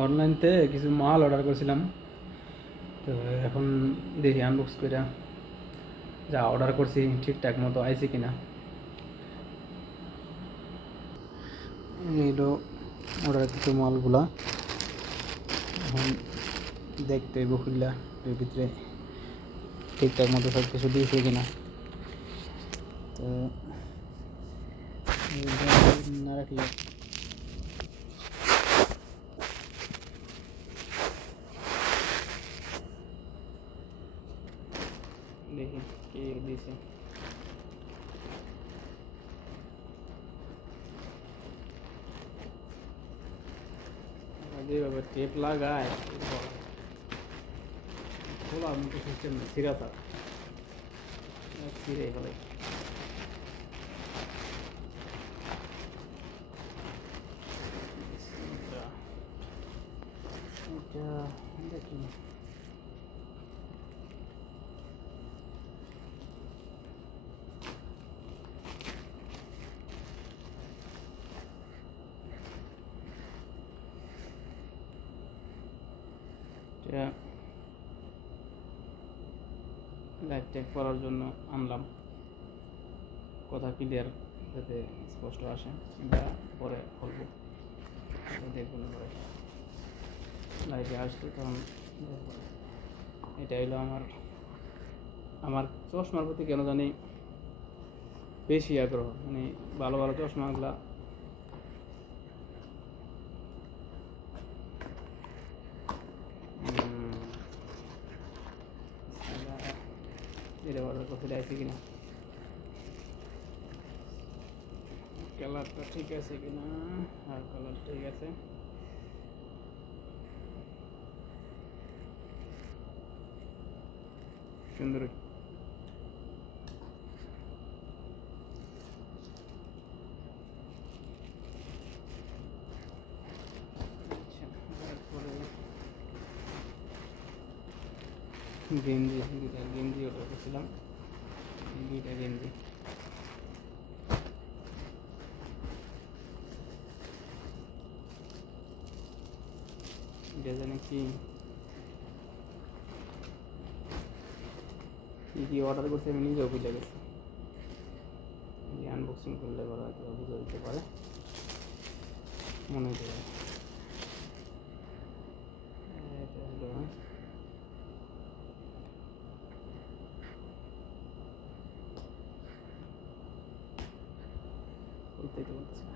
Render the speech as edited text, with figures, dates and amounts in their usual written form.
অনলাইনতে কিছু মাল অর্ডার করছিলাম, তো এখন দেখি আনবক্স করে যা অর্ডার করছি ঠিকঠাক মতো আইছে কিনা। এইগুলো অর্ডার কিছু মালগুলা এখন দেখতে হইব খুললা এর ভিতরে ঠিকঠাক মতো সব কিছু দিয়েছে কিনা। তো না রাখলে দেখি কি দিয়েছে। যেভাবে টেপ লাগায় খোলার মতো সিস্টেম নেই, সিরা তার ছিঁড়ে ফেলে। এটা দেখি এটা লাইভ টেক করার জন্য আনলাম, কথা ক্লিয়ার যাতে স্পষ্ট আসে। এটা পরে বলবো, দেখবেন পরে লাইভে আসবে তখন দেখবেন। এটা হলো আমার আমার চশমার প্রতি কেন জানি বেশি আগ্রহ, মানে ভালো ভালো চশমাগুলা এটা অর্ডার করতে আছে কিনা, কালারটা ঠিক আছে কিনা। হ্যাঁ, কালার ঠিক আছে। সুন্দর। আচ্ছা, তারপরে গেঞ্জি, দুইটা গেঞ্জি অর্ডার করছিলাম, দুইটা গেঞ্জি। এটা জানি কি কি অর্ডার করছি আমি নিজেও বুঝে গেছি। আনবক্সিং করলে পরে হয়তো বুঝে দিতে পারে, মনে হতে পারে। এটা হলো বলতে পারছি না।